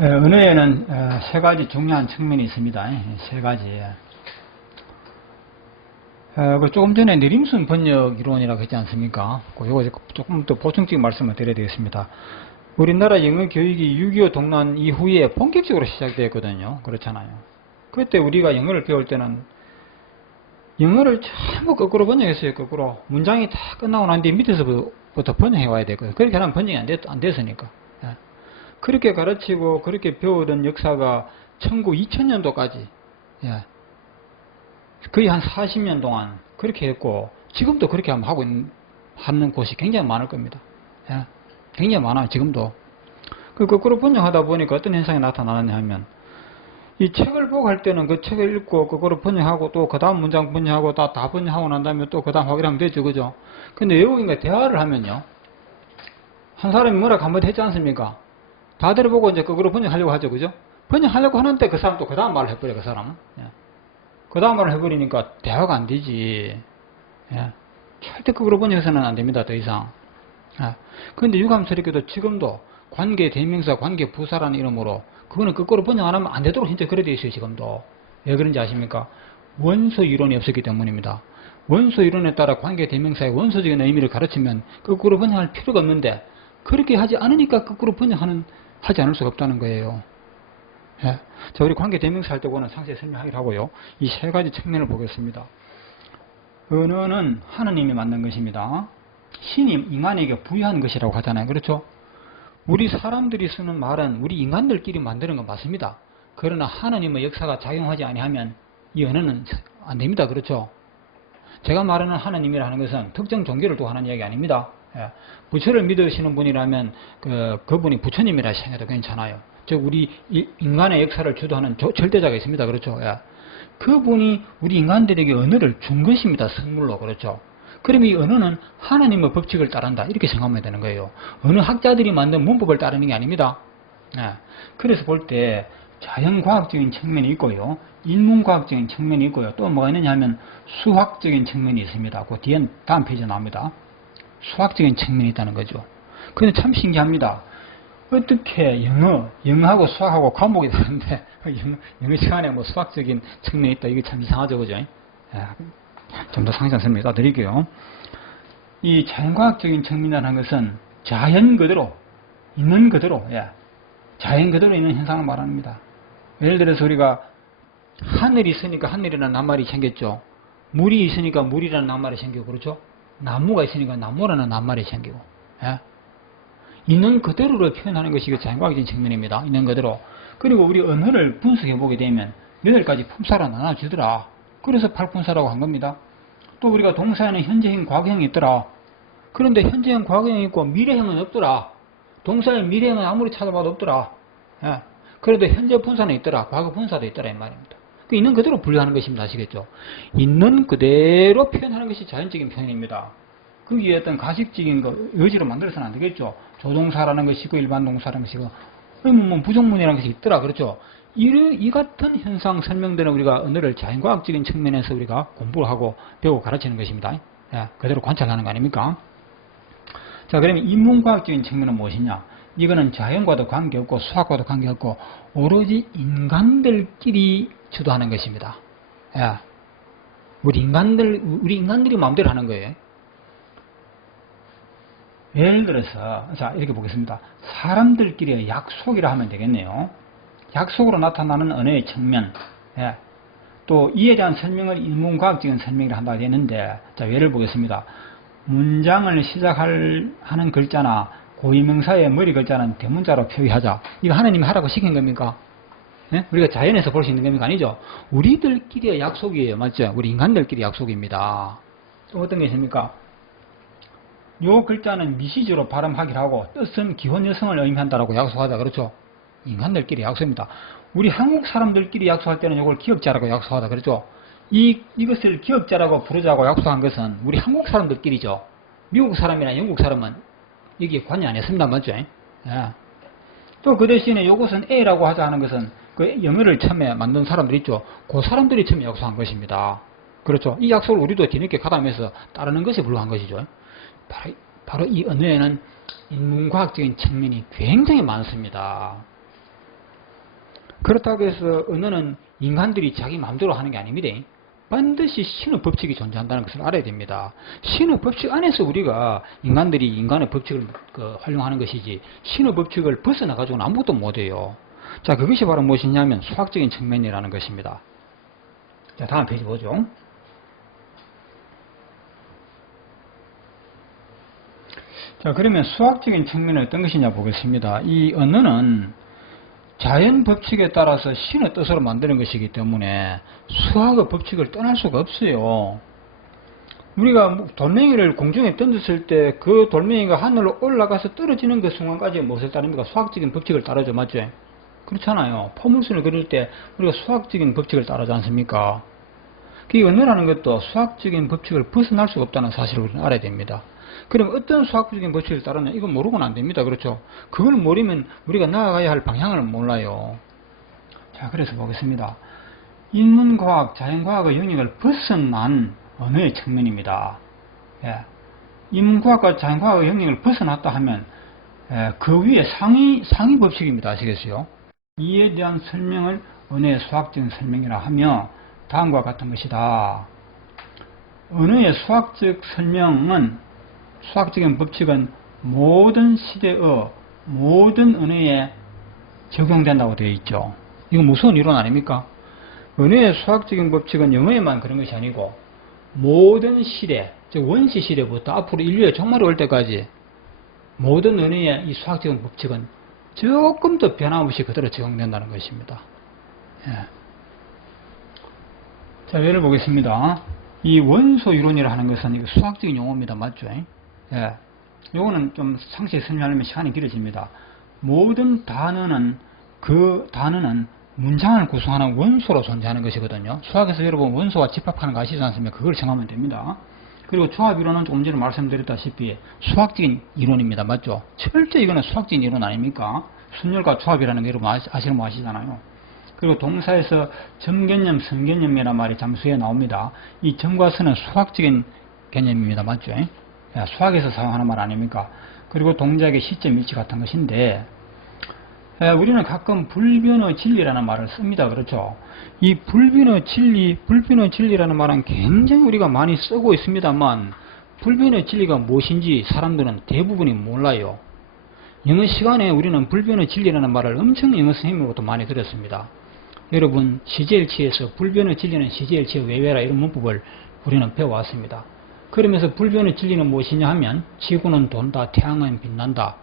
언어에는 세 가지 중요한 측면이 있습니다. 세 가지. 조금 전에 내림순 번역 이론이라고 했지 않습니까? 이거 조금 더 보충적인 말씀을 드려야 되겠습니다. 우리나라 영어 교육이 6.25 동란 이후에 본격적으로 시작되었거든요. 그렇잖아요. 그때 우리가 영어를 배울 때는 영어를 전부 거꾸로 번역했어요. 거꾸로. 문장이 다 끝나고 난 뒤에 밑에서부터 번역해 와야 되거든요. 그렇게 하면 번역이 안 됐으니까. 그렇게 가르치고 그렇게 배우던 역사가 1920년도까지 거의 한 40년 동안 그렇게 했고, 지금도 그렇게 하는 곳이 굉장히 많을 겁니다. 굉장히 많아요, 지금도. 거꾸로 번역하다 보니까 어떤 현상이 나타나느냐 하면, 이 책을 보고 할 때는 그 책을 읽고 거꾸로 번역하고 또 그 다음 문장 번역하고 다 번역하고 난 다음에 또 그 다음 확인하면 되죠, 그죠? 근데 외국인과 대화를 하면요, 한 사람이 뭐라고 한번 했지 않습니까? 다 들어보고 이제 거꾸로 번역하려고 하죠, 그죠? 번역하려고 하는데 그 사람 또 그 다음 말을 해버려, 그 사람은. 그 다음 말을 해버리니까 대화가 안 되지. 절대 거꾸로 번역해서는 안 됩니다, 더 이상. 그런데 유감스럽게도 지금도 관계 대명사, 관계 부사라는 이름으로 그거는 거꾸로 번역 안 하면 안 되도록 진짜 그래 되어 있어요, 지금도. 왜 그런지 아십니까? 원소 이론이 없었기 때문입니다. 원소 이론에 따라 관계 대명사의 원소적인 의미를 가르치면 거꾸로 번역할 필요가 없는데, 그렇게 하지 않으니까 거꾸로 하지 않을 수가 없다는 거예요. 자, 우리 관계 대명사 할 때고는 상세히 설명하기로 하고요. 이 세 가지 측면을 보겠습니다. 언어는 하느님이 만든 것입니다. 신이 인간에게 부여한 것이라고 하잖아요. 그렇죠? 우리 사람들이 쓰는 말은 우리 인간들끼리 만드는 건 맞습니다. 그러나 하느님의 역사가 작용하지 아니하면 이 언어는 안 됩니다. 그렇죠? 제가 말하는 하느님이라 하는 것은 특정 종교를 두고 하는 이야기 아닙니다. 부처를 믿으시는 분이라면 그분이 부처님이라 생각해도 괜찮아요. 즉 우리 인간의 역사를 주도하는 절대자가 있습니다. 그렇죠? 그분이 우리 인간들에게 언어를 준 것입니다. 선물로. 그렇죠? 그럼 이 언어는 하나님의 법칙을 따른다, 이렇게 생각하면 되는 거예요. 어느 학자들이 만든 문법을 따르는 게 아닙니다. 그래서 볼 때 자연과학적인 측면이 있고요, 인문과학적인 측면이 있고요, 또 뭐가 있느냐 하면 수학적인 측면이 있습니다. 그 뒤에 다음 페이지에 나옵니다. 수학적인 측면이 있다는 거죠. 근데 참 신기합니다. 어떻게 영어하고 수학하고 과목이 다른데 영어 시간에 뭐 수학적인 측면이 있다, 이게 참 이상하죠, 그죠? 좀 더 상세한 설명 드릴게요. 이 자연과학적인 측면이라는 것은 자연 그대로 있는 그대로, 자연 그대로 있는 현상을 말합니다. 예를 들어서 우리가 하늘이 있으니까 하늘이라는 낱말이 생겼죠. 물이 있으니까 물이라는 낱말이 생기고, 그렇죠? 나무가 있으니까 나무라는 낱말이 생기고, 있는 그대로를 표현하는 것이 자연과학적인 측면입니다. 있는 그대로. 그리고 우리 언어를 분석해 보게 되면 8가지 품사로 나눠지더라. 그래서 8품사라고 한 겁니다. 또 우리가 동사에는 현재형, 과거형이 있더라. 그런데 현재형, 과거형이 있고 미래형은 없더라. 동사의 미래형은 아무리 찾아봐도 없더라. 그래도 현재 분사는 있더라. 과거 분사도 있더라, 이 말입니다. 있는 그대로 분류하는 것입니다. 아시겠죠? 있는 그대로 표현하는 것이 자연적인 표현입니다. 거기에 어떤 가식적인 의지로 만들어서는 안 되겠죠. 조동사라는 것이고 일반 동사라는 것이고 뭐 부정문이라는 것이 있더라. 그렇죠? 이 같은 현상 설명되는 우리가 언어를 자연과학적인 측면에서 우리가 공부를 하고 배우고 가르치는 것입니다. 그대로 관찰하는 거 아닙니까? 자, 그러면 인문과학적인 측면은 무엇이냐? 이거는 자연과도 관계없고 수학과도 관계없고 오로지 인간들끼리 주도하는 것입니다. 우리 인간들이 마음대로 하는 거예요. 예를 들어서, 자, 이렇게 보겠습니다. 사람들끼리의 약속이라 하면 되겠네요. 약속으로 나타나는 언어의 측면, 또 이에 대한 설명을 인문과학적인 설명이라 한다고 되는데, 자, 예를 보겠습니다. 문장을 시작하는 글자나 고유명사의 머리 글자는 대문자로 표기하자. 이거 하나님이 하라고 시킨 겁니까? 우리가 자연에서 볼 수 있는 겁니까? 아니죠. 우리들끼리의 약속이에요. 맞죠? 우리 인간들끼리 약속입니다. 또 어떤 게 있습니까? 요 글자는 미시즈로 발음하기로 하고 뜻은 기혼 여성을 의미한다라고 약속하자. 그렇죠? 인간들끼리 약속입니다. 우리 한국 사람들끼리 약속할 때는 이걸 기억자라고 약속하다. 그렇죠? 이것을 기억자라고 부르자고 약속한 것은 우리 한국 사람들끼리죠. 미국 사람이나 영국 사람은 여기에 관여 안 했습니다. 맞죠? 또 그 대신에 이것은 A라고 하자 하는 것은 그 영어를 처음에 만든 사람들 있죠. 그 사람들이 처음에 약속한 것입니다. 그렇죠? 이 약속을 우리도 뒤늦게 가담해서 따르는 것이 불러한 것이죠. 바로 이 언어에는 인문과학적인 측면이 굉장히 많습니다. 그렇다고 해서 언어는 인간들이 자기 마음대로 하는 게 아닙니다. 반드시 신의 법칙이 존재한다는 것을 알아야 됩니다. 신의 법칙 안에서 우리가 인간들이 인간의 법칙을 활용하는 것이지 신의 법칙을 벗어나가지고는 아무것도 못해요. 자, 그것이 바로 무엇이냐면 수학적인 측면이라는 것입니다. 자, 다음 페이지 보죠. 자, 그러면 수학적인 측면은 어떤 것이냐 보겠습니다. 이 언어는 자연 법칙에 따라서 신의 뜻으로 만드는 것이기 때문에 수학의 법칙을 떠날 수가 없어요. 우리가 돌멩이를 공중에 던졌을 때 그 돌멩이가 하늘로 올라가서 떨어지는 그 순간까지 무엇을 따릅니까? 수학적인 법칙을 따르죠. 맞죠? 그렇잖아요. 포물선을 그릴 때 우리가 수학적인 법칙을 따르지 않습니까? 그 언어라는 것도 수학적인 법칙을 벗어날 수가 없다는 사실을 우리는 알아야 됩니다. 그럼 어떤 수학적인 법칙을 따르냐? 이건 모르고는 안 됩니다. 그렇죠? 그걸 모르면 우리가 나아가야 할 방향을 몰라요. 자, 그래서 보겠습니다. 인문과학, 자연과학의 영역을 벗어난 언어의 측면입니다. 예. 인문과학과 자연과학의 영역을 벗어났다 하면 그 위에 상위 법칙입니다. 아시겠어요? 이에 대한 설명을 언어의 수학적인 설명이라 하며 다음과 같은 것이다. 언어의 수학적 설명은 수학적인 법칙은 모든 시대의 모든 언어에 적용된다고 되어 있죠. 이거 무서운 이론 아닙니까? 언어의 수학적인 법칙은 영어에만 그런 것이 아니고 모든 시대, 즉 원시 시대부터 앞으로 인류의 종말이 올 때까지 모든 언어의 이 수학적인 법칙은 조금도 변함없이 그대로 적용된다는 것입니다. 예. 자, 예를 보겠습니다. 이 원소 이론이라 하는 것은 이거 수학적인 용어입니다. 맞죠? 예. 요거는 좀 상세히 설명하려면 시간이 길어집니다. 모든 단어는 그 단어는 문장을 구성하는 원소로 존재하는 것이거든요. 수학에서 여러분 원소와 집합하는 거 아시지 않습니까? 그걸 정하면 됩니다. 그리고 조합이론은 조금 전에 말씀드렸다시피 수학적인 이론입니다. 맞죠? 철저히 이거는 수학적인 이론 아닙니까? 순열과 조합이라는 게 여러분 아시는 분 아시잖아요. 그리고 동사에서 점개념, 선개념이라는 말이 잠수에 나옵니다. 이 점과 선은 수학적인 개념입니다. 맞죠? 수학에서 사용하는 말 아닙니까? 그리고 동작의 시점 일치 같은 것인데 우리는 가끔 불변의 진리라는 말을 씁니다. 그렇죠? 이 불변의 진리라는 말은 굉장히 우리가 많이 쓰고 있습니다만 불변의 진리가 무엇인지 사람들은 대부분이 몰라요. 영어 시간에 우리는 불변의 진리라는 말을 엄청 영어 선생님으로부터 많이 들었습니다. 여러분 CJL치에서 불변의 진리는 CJL치의 외외라 이런 문법을 우리는 배워왔습니다. 그러면서 불변의 진리는 무엇이냐 하면 지구는 돈다, 태양은 빛난다,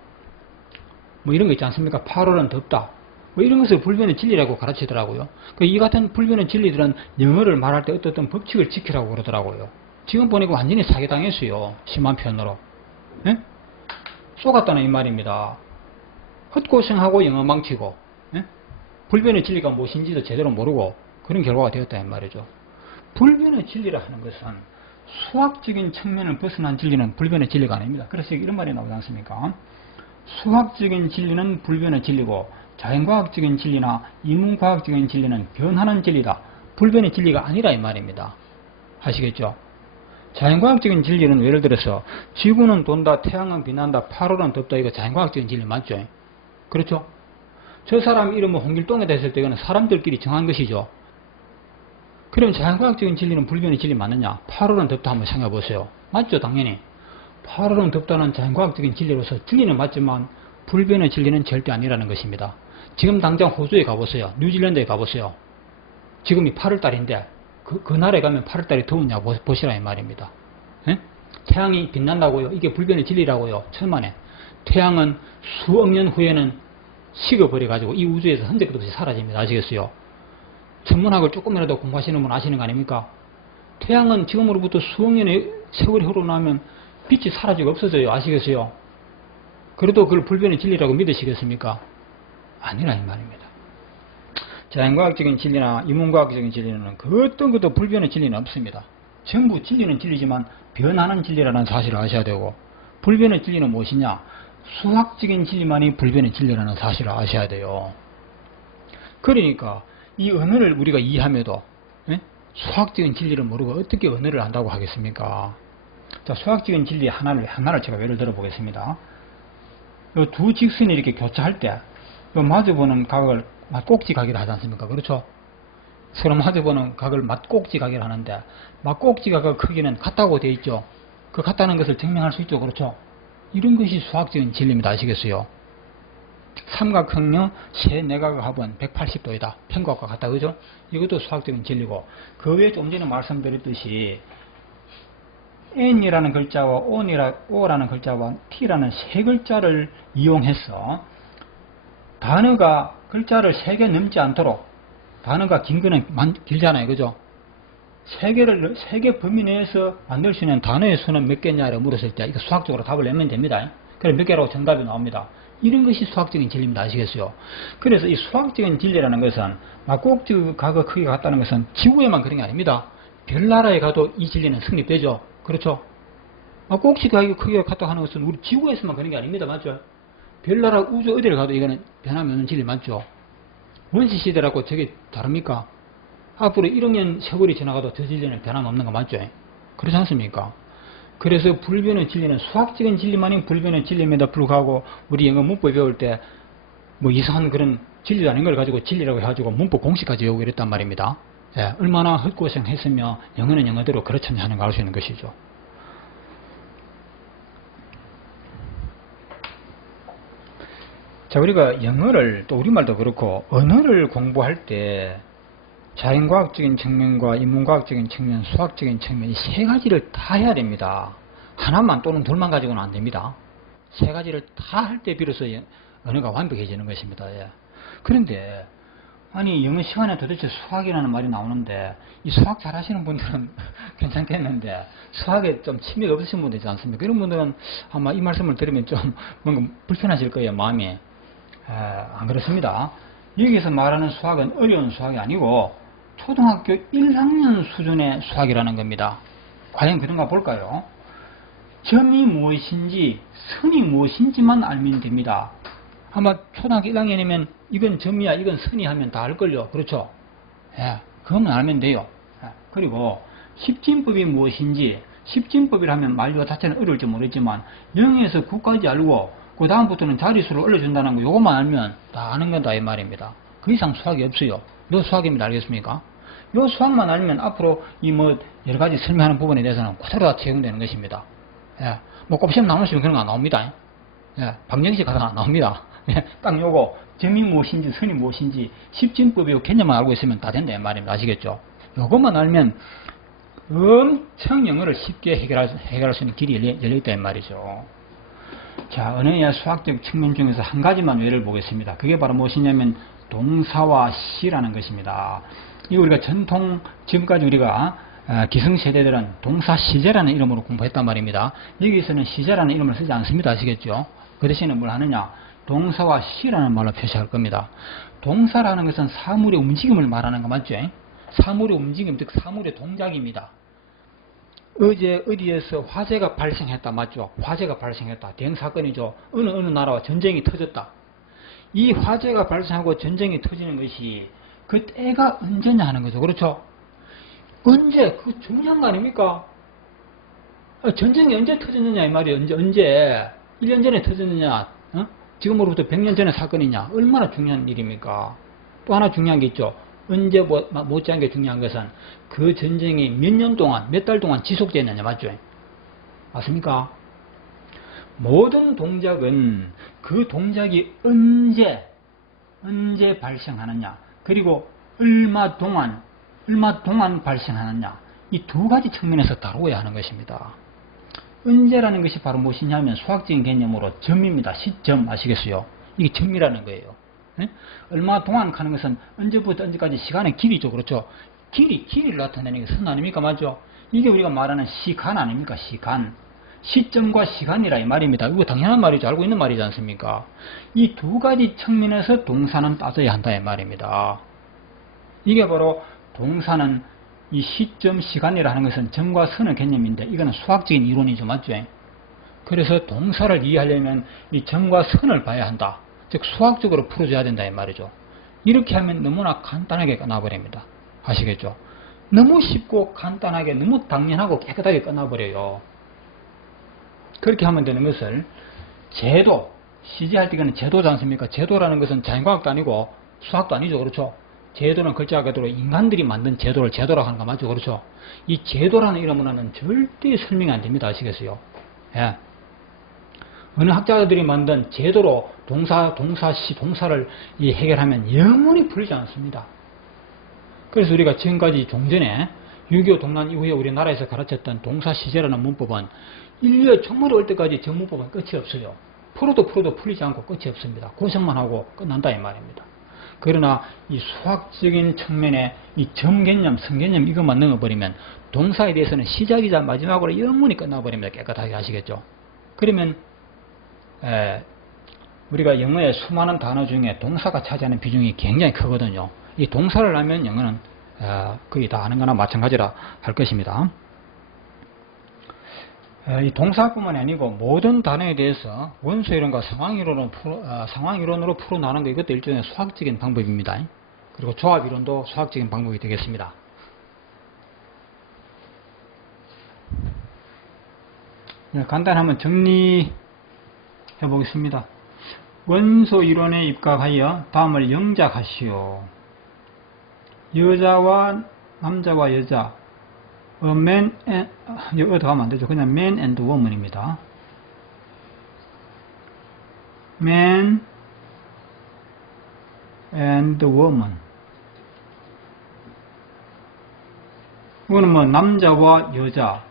뭐 이런 거 있지 않습니까? 8월은 덥다, 뭐 이런 것을 불변의 진리라고 가르치더라고요. 이 같은 불변의 진리들은 영어를 말할 때 어떤 법칙을 지키라고 그러더라고요. 지금 보니까 완전히 사기당했어요. 심한 표현으로. 예? 쏘갔다는 이 말입니다. 헛고생하고 영어 망치고, 예? 불변의 진리가 무엇인지도 제대로 모르고 그런 결과가 되었다 이 말이죠. 불변의 진리라 하는 것은 수학적인 측면을 벗어난 진리는 불변의 진리가 아닙니다. 그래서 이런 말이 나오지 않습니까? 수학적인 진리는 불변의 진리고 자연과학적인 진리나 인문과학적인 진리는 변하는 진리다. 불변의 진리가 아니라 이 말입니다. 아시겠죠? 자연과학적인 진리는 예를 들어서 지구는 돈다, 태양은 빛난다, 8월은 덥다, 이거 자연과학적인 진리 맞죠? 그렇죠? 저 사람 이름은 홍길동에 됐을 때 이거는 사람들끼리 정한 것이죠. 그럼 자연과학적인 진리는 불변의 진리 맞느냐? 8월은 덥다 한번 생각해 보세요. 맞죠? 당연히 8월은 덥다는 자연과학적인 진리로서 진리는 맞지만 불변의 진리는 절대 아니라는 것입니다. 지금 당장 호주에 가보세요. 뉴질랜드에 가보세요. 지금이 8월달인데 그날에 가면 8월달이 더우냐 보시라 이 말입니다. 에? 태양이 빛난다고요? 이게 불변의 진리라고요? 천만에. 태양은 수억 년 후에는 식어버려가지고 이 우주에서 흔적도 없이 사라집니다. 아시겠어요? 천문학을 조금이라도 공부하시는 분 아시는 거 아닙니까? 태양은 지금으로부터 수억 년의 세월이 흐르나면 빛이 사라지고 없어져요. 아시겠어요? 그래도 그걸 불변의 진리라고 믿으시겠습니까? 아니라 이 말입니다. 자연과학적인 진리나 인문과학적인 진리는 그 어떤 것도 불변의 진리는 없습니다. 전부 진리는 진리지만 변하는 진리라는 사실을 아셔야 되고, 불변의 진리는 무엇이냐? 수학적인 진리만이 불변의 진리라는 사실을 아셔야 돼요. 그러니까 이 언어를 우리가 이해함에도 수학적인 진리를 모르고 어떻게 언어를 한다고 하겠습니까? 자, 수학적인 진리 하나를 제가 예를 들어 보겠습니다. 이 두 직선이 이렇게 교차할 때 마주보는 각을 맞꼭지 가기를 하지 않습니까? 그렇죠? 서로 마주보는 각을 맞꼭지 가기를 하는데 맞꼭지 각의 크기는 같다고 되어 있죠. 그 같다는 것을 증명할 수 있죠. 그렇죠? 이런 것이 수학적인 진리입니다. 아시겠어요? 삼각형의 세 내각의 합은 180도이다. 평각과 같다. 그죠? 이것도 수학적인 진리고, 그 외에 좀 전에 말씀드렸듯이 n이라는 글자와 o라는 글자와 t라는 세 글자를 이용해서 단어가 글자를 3개 넘지 않도록, 단어가 긴 거는 길잖아요. 그죠? 3개 범위 내에서 만들 수 있는 단어의 수는 몇 개냐고 물었을 때 이거 수학적으로 답을 내면 됩니다. 그래서 몇 개라고 정답이 나옵니다. 이런 것이 수학적인 진리입니다. 아시겠어요? 그래서 이 수학적인 진리라는 것은 막꼭지 각의 크기가 같다는 것은 지구에만 그런 게 아닙니다. 별나라에 가도 이 진리는 성립되죠. 그렇죠? 막꼭지 각의 크기가 같다고 하는 것은 우리 지구에서만 그런 게 아닙니다. 맞죠? 별나라 우주 어디를 가도 이거는 변함이 없는 진리 맞죠? 원시시대라고 저게 다릅니까? 앞으로 1억 년 세월이 지나가도 저 진리는 변함없는 거 맞죠? 그렇지 않습니까? 그래서 불변의 진리는 수학적인 진리만이 불변의 진리임에도 불구하고 우리 영어 문법 배울 때 뭐 이상한 그런 진리도 아닌 걸 가지고 진리라고 해가지고 문법 공식까지 외우고 이랬단 말입니다. 예, 얼마나 헛고생했으며 영어는 영어대로 그렇지 하는 걸 알 수 있는 것이죠. 자, 우리가 영어를 또 우리말도 그렇고 언어를 공부할 때 자연과학적인 측면과 인문과학적인 측면, 수학적인 측면 이 세 가지를 다 해야 됩니다. 하나만 또는 둘만 가지고는 안 됩니다. 세 가지를 다 할 때 비로소 언어가 완벽해지는 것입니다. 예. 그런데 아니 영어 시간에 도대체 수학이라는 말이 나오는데 이 수학 잘하시는 분들은 괜찮겠는데 수학에 좀 취미가 없으신 분들 있지 않습니까? 이런 분들은 아마 이 말씀을 들으면 좀 뭔가 불편하실 거예요. 마음이. 안 그렇습니다. 여기서 말하는 수학은 어려운 수학이 아니고 초등학교 1학년 수준의 수학이라는 겁니다. 과연 그런가 볼까요? 점이 무엇인지 선이 무엇인지만 알면 됩니다. 아마 초등학교 1학년이면 이건 점이야 이건 선이 하면 다 알걸요. 그렇죠? 예, 그것만 알면 돼요. 그리고 십진법이 무엇인지 십진법이라면 말로 자체는 어려울지 모르겠지만 0에서 9까지 알고 그 다음부터는 자릿수를 올려준다는 거 요것만 알면 다 아는 건다 이 말입니다. 그 이상 수학이 없어요. 요 수학입니다. 알겠습니까? 요 수학만 알면 앞으로 이 뭐 여러 가지 설명하는 부분에 대해서는 그대로 다 적용되는 것입니다. 예, 뭐 곱셈 나누시면 그런 거 안 나옵니다. 예, 방정식 가서 안 나옵니다. 예, 딱 요거 점이 무엇인지 선이 무엇인지 십진법의 개념만 알고 있으면 다 된다 이 말입니다. 아시겠죠? 요것만 알면 엄청 영어를 쉽게 해결할 수 있는 길이 열려있다 이 말이죠. 자, 언어의 수학적 측면 중에서 한 가지만 예를 보겠습니다. 그게 바로 무엇이냐면 동사와 시라는 것입니다. 이거 우리가 지금까지 우리가 기성세대들은 동사 시제라는 이름으로 공부했단 말입니다. 여기서는 시제라는 이름을 쓰지 않습니다. 아시겠죠? 그 대신에 뭘 하느냐? 동사와 시라는 말로 표시할 겁니다. 동사라는 것은 사물의 움직임을 말하는 거 맞죠? 사물의 움직임, 즉 사물의 동작입니다. 어제 어디에서 화재가 발생했다. 맞죠? 화재가 발생했다. 대형사건이죠. 어느 나라와 전쟁이 터졌다. 이 화재가 발생하고 전쟁이 터지는 것이 그 때가 언제냐 하는 거죠. 그렇죠? 언제? 그 중요한 거 아닙니까? 전쟁이 언제 터졌느냐 이 말이에요. 언제? 1년 전에 터졌느냐? 지금으로부터 100년 전의 사건이냐? 얼마나 중요한 일입니까? 또 하나 중요한 게 있죠. 언제 못지않게 중요한 것은 그 전쟁이 몇 년 동안, 몇 달 동안 지속되느냐, 맞죠? 맞습니까? 모든 동작은 그 동작이 언제 발생하느냐, 그리고 얼마 동안 발생하느냐, 이 두 가지 측면에서 다루어야 하는 것입니다. 언제라는 것이 바로 무엇이냐면 수학적인 개념으로 점입니다. 시점 아시겠어요? 이게 점이라는 거예요. 네? 얼마 동안 가는 것은 언제부터 언제까지 시간의 길이죠. 그렇죠? 길이를 나타내는 게 선 아닙니까? 맞죠? 이게 우리가 말하는 시간 아닙니까? 시간. 시점과 시간이라 이 말입니다. 이거 당연한 말이죠. 알고 있는 말이지 않습니까? 이 두 가지 측면에서 동사는 따져야 한다 이 말입니다. 이게 바로 동사는 이 시점, 시간이라 하는 것은 점과 선의 개념인데 이거는 수학적인 이론이죠. 맞죠? 그래서 동사를 이해하려면 이 점과 선을 봐야 한다. 즉 수학적으로 풀어줘야 된다 이 말이죠. 이렇게 하면 너무나 간단하게 끝나버립니다. 아시겠죠? 너무 쉽고 간단하게 너무 당연하고 깨끗하게 끝나버려요. 그렇게 하면 되는 것을 제도, 시제할 때 이거는 제도지 않습니까? 제도라는 것은 자연과학도 아니고 수학도 아니죠. 그렇죠? 제도는 글자 그대로 인간들이 만든 제도를 제도라고 하는 거 맞죠? 그렇죠? 이 제도라는 이름으로는 절대 설명이 안 됩니다. 아시겠어요? 예. 어느 학자들이 만든 제도로 동사를 해결하면 영원히 풀리지 않습니다. 그래서 우리가 지금까지 종전에 6.25 동란 이후에 우리나라에서 가르쳤던 동사시제라는 문법은 인류의 정말 올 때까지 저 문법은 끝이 없어요. 풀어도 풀리지 않고 끝이 없습니다. 고생만 하고 끝난다 이 말입니다. 그러나 이 수학적인 측면에 이 점개념, 성개념 이것만 넣어버리면 동사에 대해서는 시작이자 마지막으로 영원히 끝나버립니다. 깨끗하게 아시겠죠? 그러면 우리가 영어의 수많은 단어 중에 동사가 차지하는 비중이 굉장히 크거든요. 이 동사를 하면 영어는 거의 다 아는 거나 마찬가지라 할 것입니다. 이 동사뿐만이 아니고 모든 단어에 대해서 원소이론과 상황이론으로 풀어나가는 거 이것도 일종의 수학적인 방법입니다. 그리고 조합이론도 수학적인 방법이 되겠습니다. 간단히 한번 정리해 보겠습니다. 원소이론에 입각하여 다음을 영작하시오. 여자와 남자와 여자 어디 가면 안 되죠. 그냥 man and woman입니다. man and woman. 이거는 뭐 남자와 여자,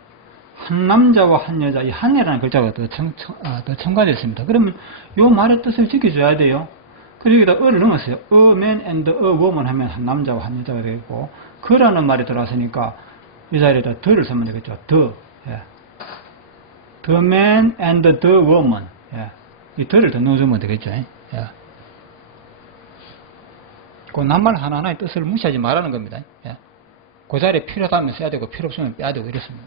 한 남자와 한 여자, 이 한이라는 글자가 더 첨가되어 있습니다. 그러면 이 말의 뜻을 지켜줘야 돼요. 그리고 여기다 어를 넣었어요. a man and a woman 하면 한 남자와 한 여자가 되겠고, 그라는 말이 들어왔으니까 이 자리에다 the를 쓰면 되겠죠. the. 예. the man and the woman. 예. 이 the를 더 넣어주면 되겠죠. 예. 그 낱말 하나하나의 뜻을 무시하지 말라는 겁니다. 예. 그 자리에 필요하다면 써야 되고 필요 없으면 빼야 되고 이렇습니다.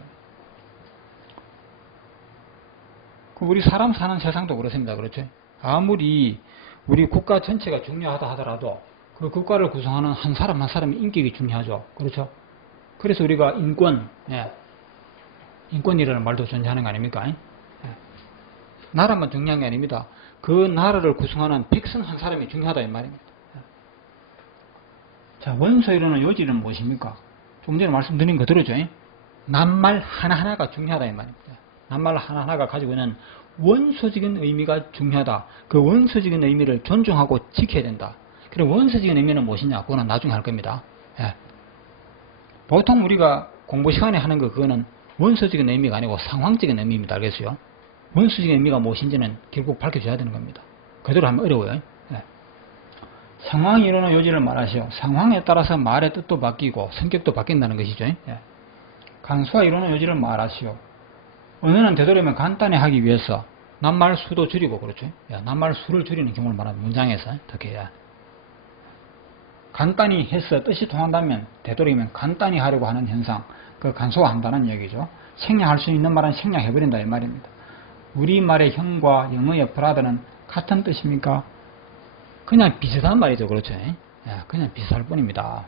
우리 사람 사는 세상도 그렇습니다. 그렇죠? 아무리 우리 국가 전체가 중요하다 하더라도 그 국가를 구성하는 한 사람 한 사람의 인격이 중요하죠. 그렇죠? 그래서 우리가 인권이라는 말도 존재하는 거 아닙니까? 나라만 중요한 게 아닙니다. 그 나라를 구성하는 백성 한 사람이 중요하다 이 말입니다. 자, 원소이론의 요지는 무엇입니까? 조금 전에 말씀드린 거 들었죠? 낱말 하나하나가 중요하다 이 말입니다. 낱말 하나하나가 가지고 있는 원소적인 의미가 중요하다. 그 원소적인 의미를 존중하고 지켜야 된다. 그리고 원소적인 의미는 무엇이냐? 그거는 나중에 할 겁니다. 예. 보통 우리가 공부 시간에 하는 거 그거는 원소적인 의미가 아니고 상황적인 의미입니다. 알겠어요? 원소적인 의미가 무엇인지는 결국 밝혀줘야 되는 겁니다. 그대로 하면 어려워요. 예. 상황이론의 요지를 말하시오. 상황에 따라서 말의 뜻도 바뀌고 성격도 바뀐다는 것이죠. 예. 간수와 이론의 요지를 말하시오. 언어는 되도록이면 간단히 하기 위해서 낱말 수도 줄이고 그렇죠. 낱말 수를 줄이는 경우를 말하는 문장에서 특히 간단히 해서 뜻이 통한다면 되도록이면 간단히 하려고 하는 현상, 그 간소화한다는 얘기죠. 생략할 수 있는 말은 생략해버린다 이 말입니다. 우리말의 형과 영어의 브라더는 같은 뜻입니까? 그냥 비슷한 말이죠. 그렇죠. 그냥 비슷할 뿐입니다.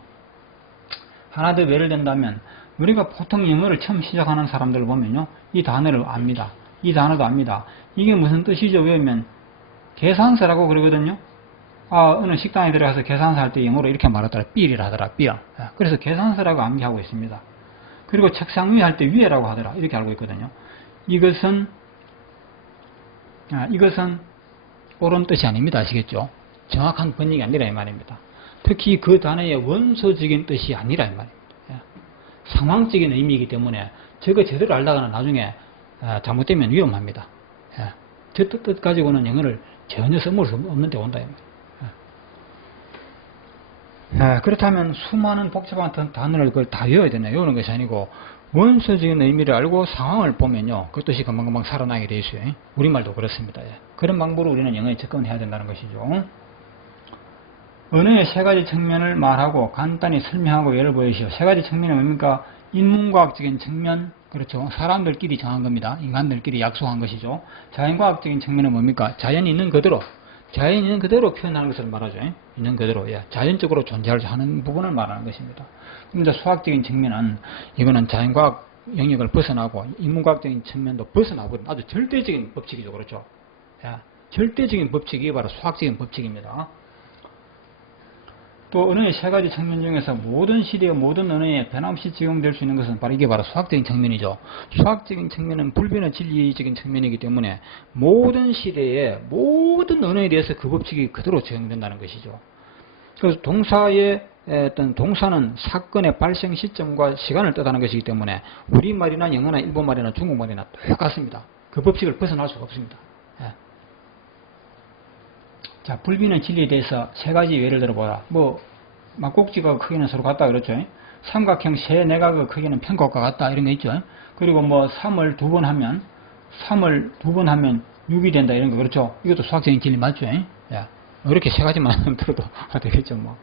하나 더 예를 든다면 우리가 보통 영어를 처음 시작하는 사람들을 보면요. 이 단어를 압니다. 이 단어도 압니다. 이게 무슨 뜻이죠? 왜냐면 계산서라고 그러거든요. 어느 식당에 들어가서 계산서 할 때 영어로 이렇게 말하더라. 빌이라 하더라. 빌. 그래서 계산서라고 암기하고 있습니다. 그리고 책상 위에 할 때 위에라고 하더라. 이렇게 알고 있거든요. 이것은 옳은 뜻이 아닙니다. 아시겠죠? 정확한 번역이 아니라 이 말입니다. 특히 그 단어의 원소적인 뜻이 아니라 이 말입니다. 상황적인 의미이기 때문에 저거 제대로 알다가는 나중에 잘못되면 위험합니다. 저 뜻 가지고는 영어를 전혀 써먹을 수 없는 데 온다. 그렇다면 수많은 복잡한 단어를 그걸 다 외워야 되나요? 외우는 것이 아니고 원소적인 의미를 알고 상황을 보면요. 그 뜻이 금방금방 살아나게 되어 있어요. 우리말도 그렇습니다. 그런 방법으로 우리는 영어에 접근해야 된다는 것이죠. 언어의 세 가지 측면을 말하고 간단히 설명하고 예를 보이시오. 세 가지 측면은 뭡니까? 인문과학적인 측면, 그렇죠. 사람들끼리 정한 겁니다. 인간들끼리 약속한 것이죠. 자연과학적인 측면은 뭡니까? 자연이 있는 그대로 표현하는 것을 말하죠. 있는 그대로, 자연적으로 존재하는 부분을 말하는 것입니다. 그런데 수학적인 측면은 이거는 자연과학 영역을 벗어나고 인문과학적인 측면도 벗어나고 아주 절대적인 법칙이죠. 그렇죠. 절대적인 법칙이 바로 수학적인 법칙입니다. 또 언어의 세 가지 측면 중에서 모든 시대의 모든 언어에 변함없이 적용될 수 있는 것은 바로 이게 바로 수학적인 측면이죠. 수학적인 측면은 불변의 진리적인 측면이기 때문에 모든 시대에 모든 언어에 대해서 그 법칙이 그대로 적용된다는 것이죠. 그래서 동사의 어떤 동사는 사건의 발생 시점과 시간을 뜻하는 것이기 때문에 우리말이나 영어나 일본말이나 중국말이나 똑같습니다. 그 법칙을 벗어날 수가 없습니다. 예. 자, 불변의 진리에 대해서 세 가지 예를 들어보라. 뭐 막꼭지가 크기는 서로 같다 그렇죠. 삼각형 세 내각의 크기는 평각과 같다 이런 거 있죠. 그리고 뭐 3을 두 번 하면 6이 된다 이런 거 그렇죠. 이것도 수학적인 진리 맞죠. 예. 이렇게 세 가지만 들어도 되겠죠 뭐.